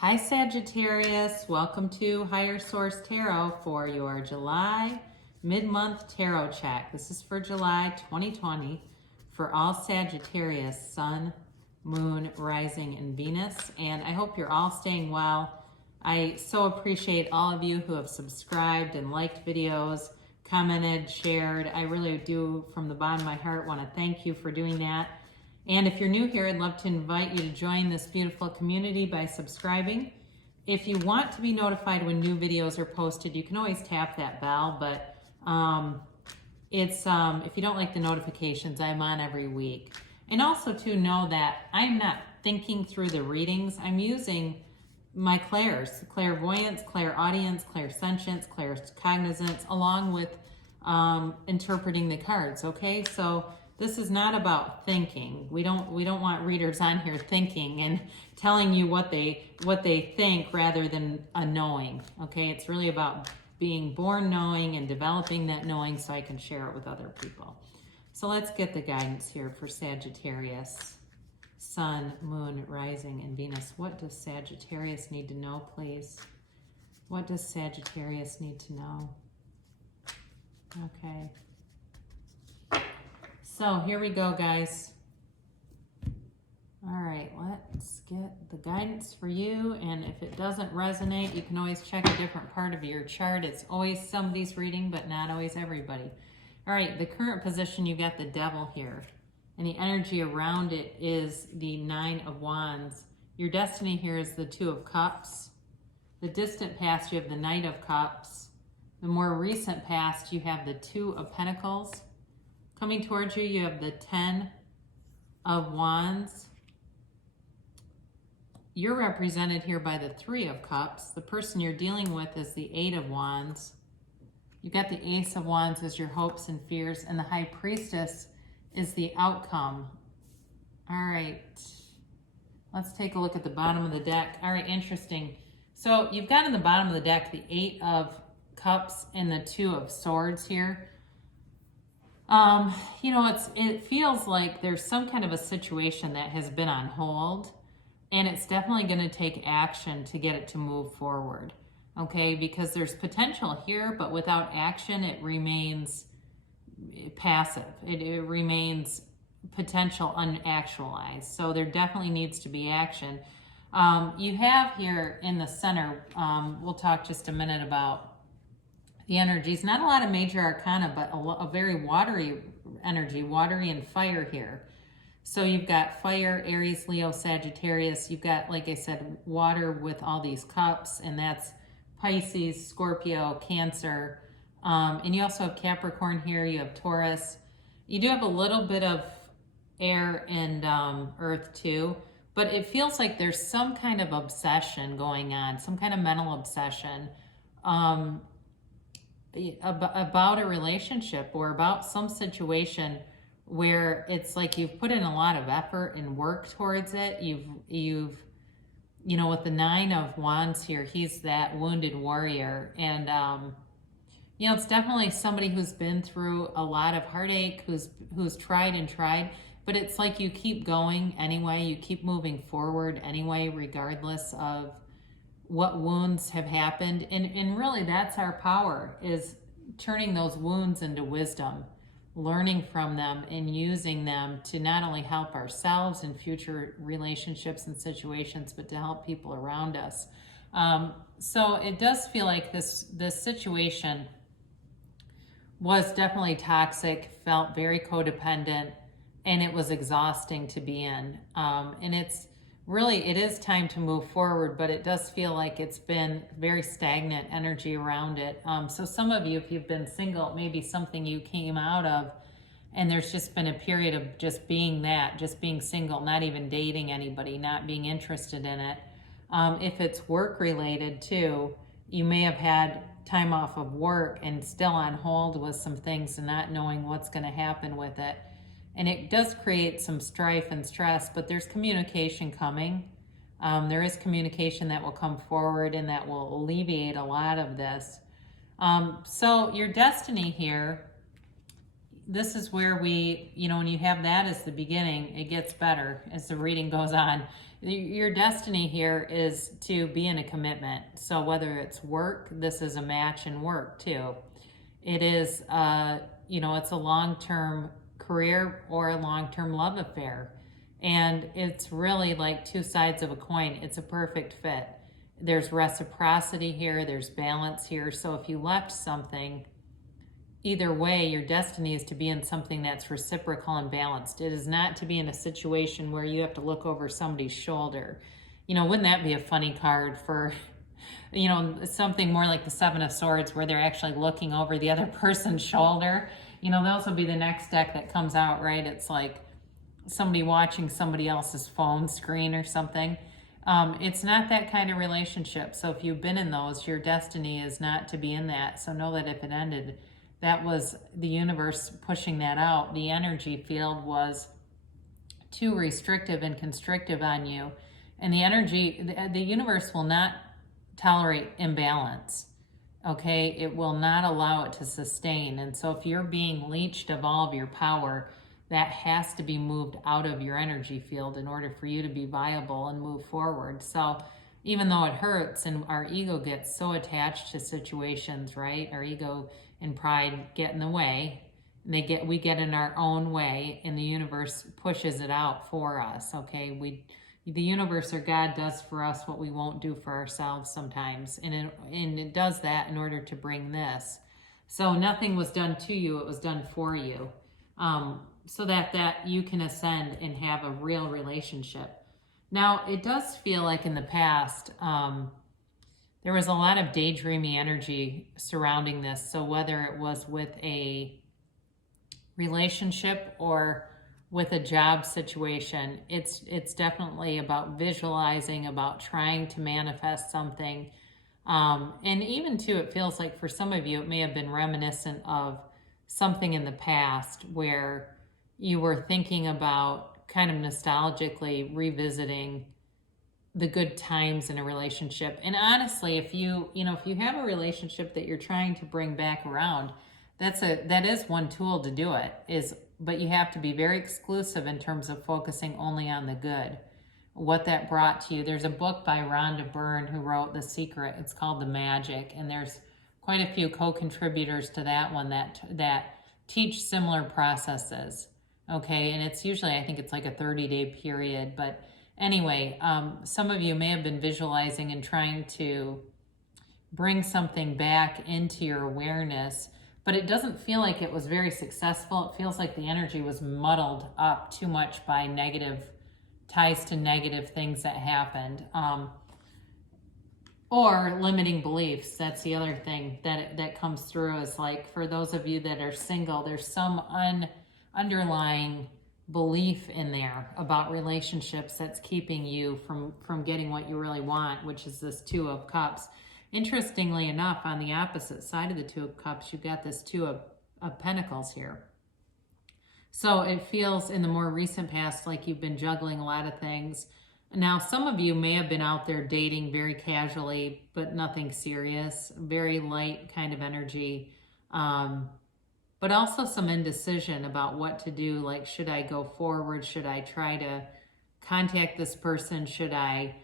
Hi Sagittarius, welcome to Higher Source Tarot for your July mid-month tarot check. This is for July 2020 for all Sagittarius, Sun, Moon, Rising, and Venus. And I hope you're all staying well. I so appreciate all of you who have subscribed and liked videos, commented, shared. I really do, from the bottom of my heart, want to thank you for doing that. And if you're new here, I'd love to invite you to join this beautiful community by subscribing. If you want to be notified when new videos are posted, you can always tap that bell, but if you don't like the notifications, I'm on every week. And also to know that I'm not thinking through the readings. I'm using my clairs, clairvoyance, clairaudience, clairsentience, claircognizance, along with interpreting the cards, okay? So this is not about thinking. We don't want readers on here thinking and telling you what they think rather than a knowing. Okay, it's really about being born knowing and developing that knowing so I can share it with other people. So let's get the guidance here for Sagittarius, Sun, Moon, Rising, and Venus. What does Sagittarius need to know, please? What does Sagittarius need to know? Okay. So here we go, guys. All right, let's get the guidance for you. And if it doesn't resonate, you can always check a different part of your chart. It's always somebody's reading, but not always everybody. All right, the current position, you got the Devil here. And the energy around it is the Nine of Wands. Your destiny here is the Two of Cups. The distant past, you have the Knight of Cups. The more recent past, you have the Two of Pentacles. Coming towards you, you have the Ten of Wands. You're represented here by the Three of Cups. The person you're dealing with is the Eight of Wands. You got the Ace of Wands as your hopes and fears, and the High Priestess is the outcome. All right, let's take a look at the bottom of the deck. All right, interesting. So you've got in the bottom of the deck the Eight of Cups and the Two of Swords here. You know, it feels like there's some kind of a situation that has been on hold, and it's definitely going to take action to get it to move forward, okay? Because there's potential here, but without action, it remains passive. It remains potential unactualized. So there definitely needs to be action. You have here in the center, we'll talk just a minute about the energies. Not a lot of major arcana, but a very watery energy, watery and fire here. So you've got fire, Aries, Leo, Sagittarius. You've got, like I said, water with all these cups, and that's Pisces, Scorpio, Cancer. And you also have Capricorn here. You have Taurus. You do have a little bit of air and earth too, but it feels like there's some kind of obsession going on, some kind of mental obsession. About a relationship or about some situation where it's like you've put in a lot of effort and work towards it. You've you know, with the Nine of Wands here, he's that wounded warrior, and you know, it's definitely somebody who's been through a lot of heartache, who's tried and tried, but it's like you keep going anyway, you keep moving forward anyway, regardless of what wounds have happened. And really that's our power, is turning those wounds into wisdom, learning from them and using them to not only help ourselves in future relationships and situations, but to help people around us. So it does feel like this situation was definitely toxic, felt very codependent, and it was exhausting to be in. And it is time to move forward, but it does feel like it's been very stagnant energy around it. So some of you, if you've been single, maybe something you came out of, and there's just been a period of just being single, not even dating anybody, not being interested in it. If it's work related too, you may have had time off of work and still on hold with some things and not knowing what's going to happen with it. And it does create some strife and stress, but there's communication coming. There is communication that will come forward and that will alleviate a lot of this. So your destiny here, this is where we, you know, when you have that as the beginning, it gets better as the reading goes on. Your destiny here is to be in a commitment. So whether it's work, this is a match in work too. It is, it's a long-term career or a long-term love affair. And it's really like two sides of a coin. It's a perfect fit. There's reciprocity here, there's balance here. So if you left something, either way, your destiny is to be in something that's reciprocal and balanced. It is not to be in a situation where you have to look over somebody's shoulder. Wouldn't that be a funny card for, something more like the Seven of Swords where they're actually looking over the other person's shoulder? Those will be the next deck that comes out, right? It's like somebody watching somebody else's phone screen or something. It's not that kind of relationship. So if you've been in those, your destiny is not to be in that. So know that if it ended, that was the universe pushing that out. The energy field was too restrictive and constrictive on you. And the universe will not tolerate imbalance. Okay? It will not allow it to sustain. And so if you're being leached of all of your power, that has to be moved out of your energy field in order for you to be viable and move forward. So even though it hurts and our ego gets so attached to situations, right? Our ego and pride get in the way. We get in our own way, and the universe pushes it out for us, okay? The universe or God does for us what we won't do for ourselves sometimes. And it does that in order to bring this. So nothing was done to you, it was done for you. So that you can ascend and have a real relationship. Now, it does feel like in the past, there was a lot of daydreamy energy surrounding this. So whether it was with a relationship or with a job situation, it's definitely about visualizing, about trying to manifest something. And even too, it feels like for some of you, it may have been reminiscent of something in the past where you were thinking about kind of nostalgically revisiting the good times in a relationship. And honestly, if you have a relationship that you're trying to bring back around, that is one tool to do it, but you have to be very exclusive in terms of focusing only on the good, what that brought to you. There's a book by Rhonda Byrne who wrote The Secret. It's called The Magic, and there's quite a few co-contributors to that one that teach similar processes. Okay, and it's usually, I think it's like a 30-day period. But anyway, some of you may have been visualizing and trying to bring something back into your awareness, but it doesn't feel like it was very successful. It feels like the energy was muddled up too much by negative ties to negative things that happened. Or limiting beliefs. That's the other thing that comes through, is like, for those of you that are single, there's some underlying belief in there about relationships that's keeping you from getting what you really want, which is this Two of Cups. Interestingly enough, on the opposite side of the Two of Cups, you've got this Two of Pentacles here. So it feels in the more recent past like you've been juggling a lot of things. Now, some of you may have been out there dating very casually, but nothing serious, very light kind of energy. But also some indecision about what to do. Like, should I go forward? Should I try to contact this person? Should I,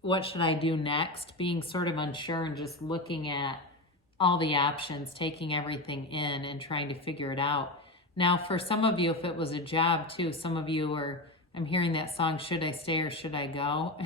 what should I do next? Being sort of unsure and just looking at all the options, taking everything in and trying to figure it out. Now, for some of you, if it was a job too, some of you I'm hearing that song, Should I Stay or Should I Go?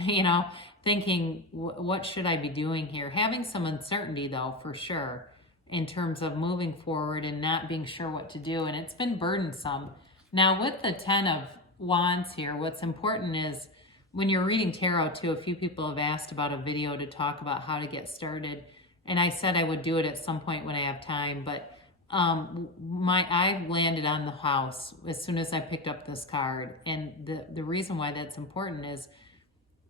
Thinking, what should I be doing here? Having some uncertainty though, for sure, in terms of moving forward and not being sure what to do. And it's been burdensome. Now with the 10 of Wands here, what's important is when you're reading tarot too, a few people have asked about a video to talk about how to get started. And I said I would do it at some point when I have time, but I landed on the House as soon as I picked up this card. And the reason why that's important is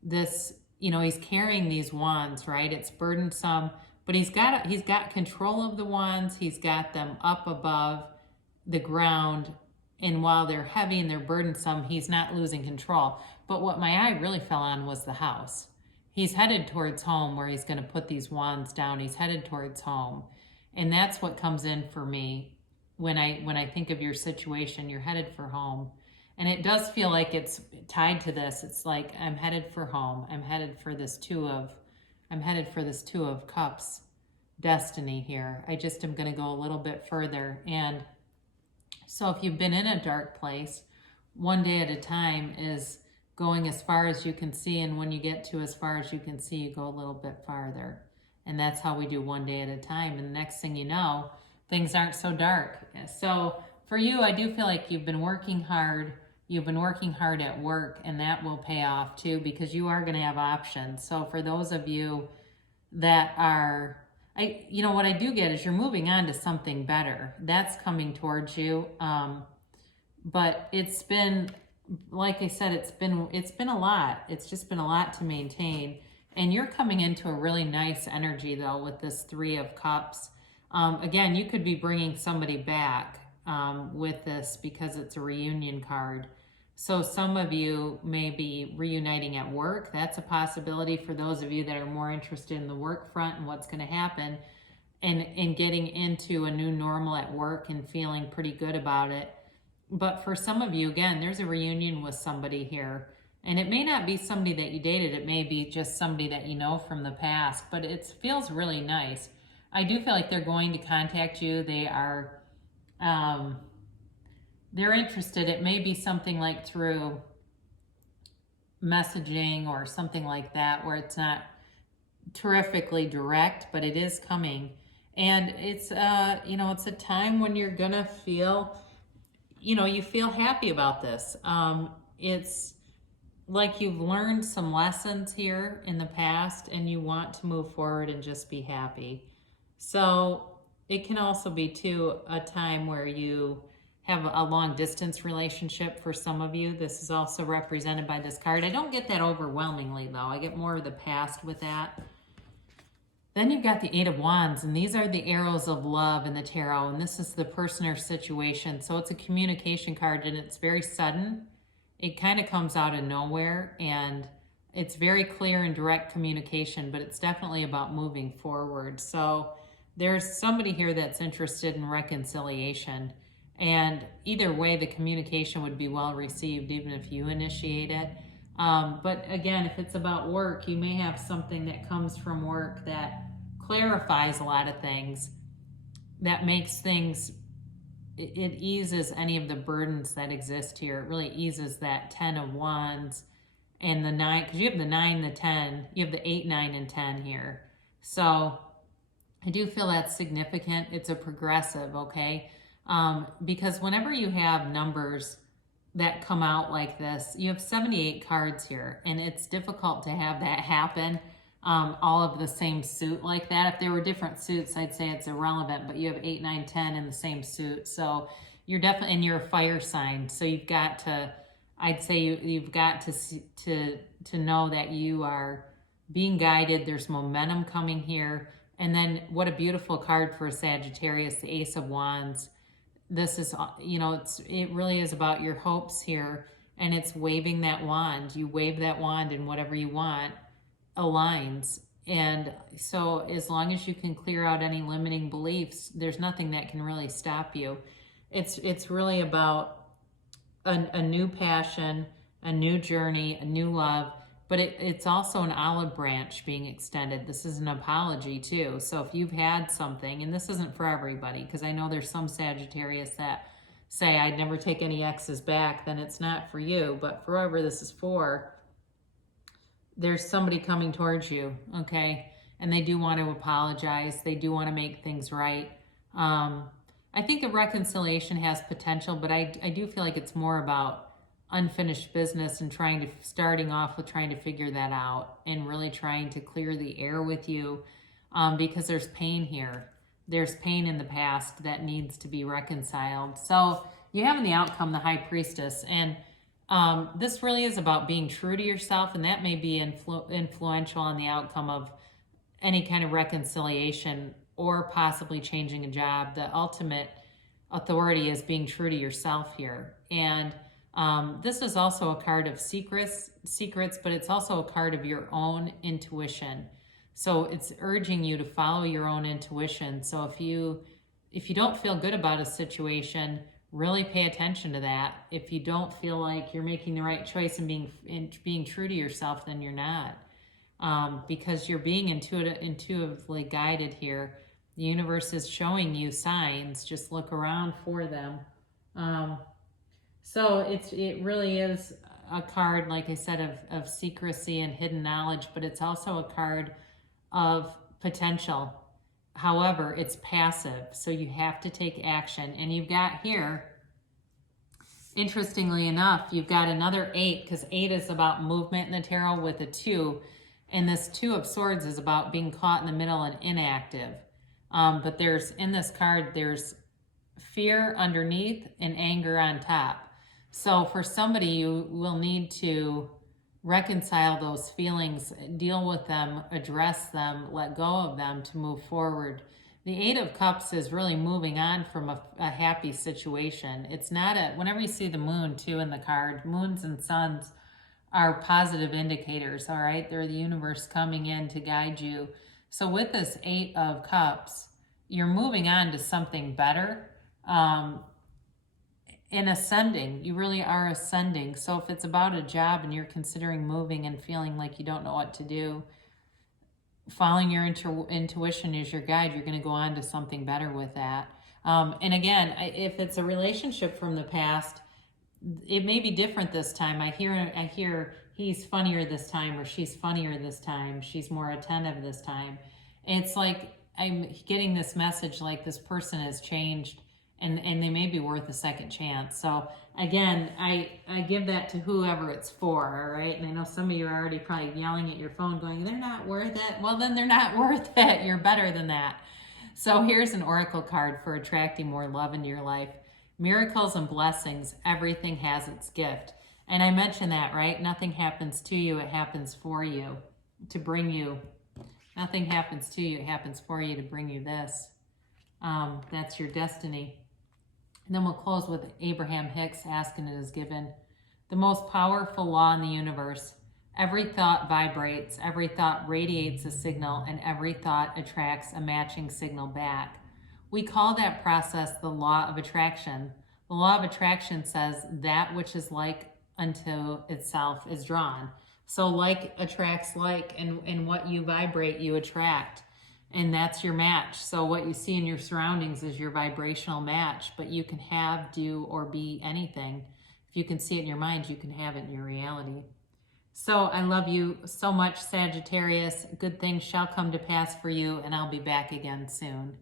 this, he's carrying these wands, right? It's burdensome, but he's got control of the wands. He's got them up above the ground. And while they're heavy and they're burdensome, he's not losing control. But what my eye really fell on was the House. He's headed towards home where he's going to put these wands down. He's headed towards home. And that's what comes in for me when I think of your situation. You're headed for home. And it does feel like it's tied to this. It's like, I'm headed for home. I'm headed for this Two of Cups destiny here. I just am going to go a little bit further. And so if you've been in a dark place, one day at a time is going as far as you can see. And when you get to as far as you can see, you go a little bit farther. And that's how we do one day at a time. And the next thing you know, things aren't so dark. So for you, I do feel like you've been working hard. You've been working hard at work, and that will pay off too, because you are going to have options. So for those of you that are, what I do get is you're moving on to something better. That's coming towards you. But it's been, like I said, it's been a lot. It's just been a lot to maintain. And you're coming into a really nice energy though with this Three of Cups. Again, you could be bringing somebody back with this because it's a reunion card. So some of you may be reuniting at work. That's a possibility for those of you that are more interested in the work front and what's going to happen, and getting into a new normal at work and feeling pretty good about it. But for some of you, again, there's a reunion with somebody here. And it may not be somebody that you dated. It may be just somebody that you know from the past. But it feels really nice. I do feel like they're going to contact you. They are... they're interested. It may be something like through messaging or something like that, where it's not terrifically direct, but it is coming. And it's, it's a time when you're going to feel, you feel happy about this. It's like you've learned some lessons here in the past and you want to move forward and just be happy. So it can also be too a time where you have a long distance relationship for some of you. This is also represented by this card. I don't get that overwhelmingly though. I get more of the past with that. Then you've got the Eight of Wands, and these are the arrows of love in the tarot, and this is the person or situation. So it's a communication card, and it's very sudden. It kind of comes out of nowhere, and it's very clear and direct communication, but it's definitely about moving forward. So there's somebody here that's interested in reconciliation. And either way, the communication would be well received, even if you initiate it. But again, if it's about work, you may have something that comes from work that clarifies a lot of things, that makes things, it eases any of the burdens that exist here. It really eases that 10 of Wands and the 9, because you have the 9, the 10, you have the 8, 9, and 10 here. So I do feel that's significant. It's a progressive, okay? Because whenever you have numbers that come out like this, you have 78 cards here, and it's difficult to have that happen, all of the same suit like that. If there were different suits, I'd say it's irrelevant, but you have 8, 9, 10 in the same suit. So you're definitely, and you're a fire sign. So you've got to, I'd say you've got to know that you are being guided. There's momentum coming here. And then what a beautiful card for a Sagittarius, the Ace of Wands. This is, it really is about your hopes here, and it's waving that wand. You wave that wand and whatever you want aligns. And so as long as you can clear out any limiting beliefs, there's nothing that can really stop you. It's really about a new passion, a new journey, a new love, but it's also an olive branch being extended. This is an apology too. So if you've had something, and this isn't for everybody, because I know there's some Sagittarius that say, I'd never take any exes back, then it's not for you. But for whoever this is for, there's somebody coming towards you, okay? And they do want to apologize. They do want to make things right. I think the reconciliation has potential, but I do feel like it's more about unfinished business and starting off with trying to figure that out and really trying to clear the air with you, because there's pain here. There's pain in the past that needs to be reconciled. So you have in the outcome the High Priestess, and this really is about being true to yourself, and that may be influential on the outcome of any kind of reconciliation or possibly changing a job. The ultimate authority is being true to yourself here. And this is also a card of secrets, but it's also a card of your own intuition. So it's urging you to follow your own intuition. So if you don't feel good about a situation, really pay attention to that. If you don't feel like you're making the right choice and being true to yourself, then you're not. Because you're being intuitively guided here. The universe is showing you signs. Just look around for them. So it really is a card, like I said, of secrecy and hidden knowledge, but it's also a card of potential. However, it's passive, so you have to take action. And you've got here, interestingly enough, you've got another 8, because 8 is about movement in the tarot with a 2. And this 2 of Swords is about being caught in the middle and inactive. But in this card, there's fear underneath and anger on top. So for somebody, you will need to reconcile those feelings, deal with them, address them, let go of them to move forward. The 8 of Cups is really moving on from a happy situation. It's not whenever you see the moon too in the card, moons and suns are positive indicators, all right? They're the universe coming in to guide you. So with this 8 of Cups, you're moving on to something better. In ascending, you really are ascending. So if it's about a job and you're considering moving and feeling like you don't know what to do, following your intuition is your guide. You're going to go on to something better with that. And again, if it's a relationship from the past, it may be different this time. I hear he's funnier this time, or she's funnier this time. She's more attentive this time. And it's like I'm getting this message like this person has changed, and they may be worth a second chance. So again, I give that to whoever it's for, all right? And I know some of you are already probably yelling at your phone going, they're not worth it. Well, then they're not worth it. You're better than that. So here's an oracle card for attracting more love into your life. Miracles and blessings, everything has its gift. And I mentioned that, right? Nothing happens to you, it happens for you, to bring you. Nothing happens to you, it happens for you to bring you this. That's your destiny. And then we'll close with Abraham Hicks, Ask and It Is Given. The most powerful law in the universe. Every thought vibrates, every thought radiates a signal, and every thought attracts a matching signal back. We call that process the law of attraction. The law of attraction says that which is like unto itself is drawn. So like attracts like, and what you vibrate, you attract. And that's your match. So what you see in your surroundings is your vibrational match, but you can have, do, or be anything. If you can see it in your mind, you can have it in your reality. So I love you so much, Sagittarius. Good things shall come to pass for you, and I'll be back again soon.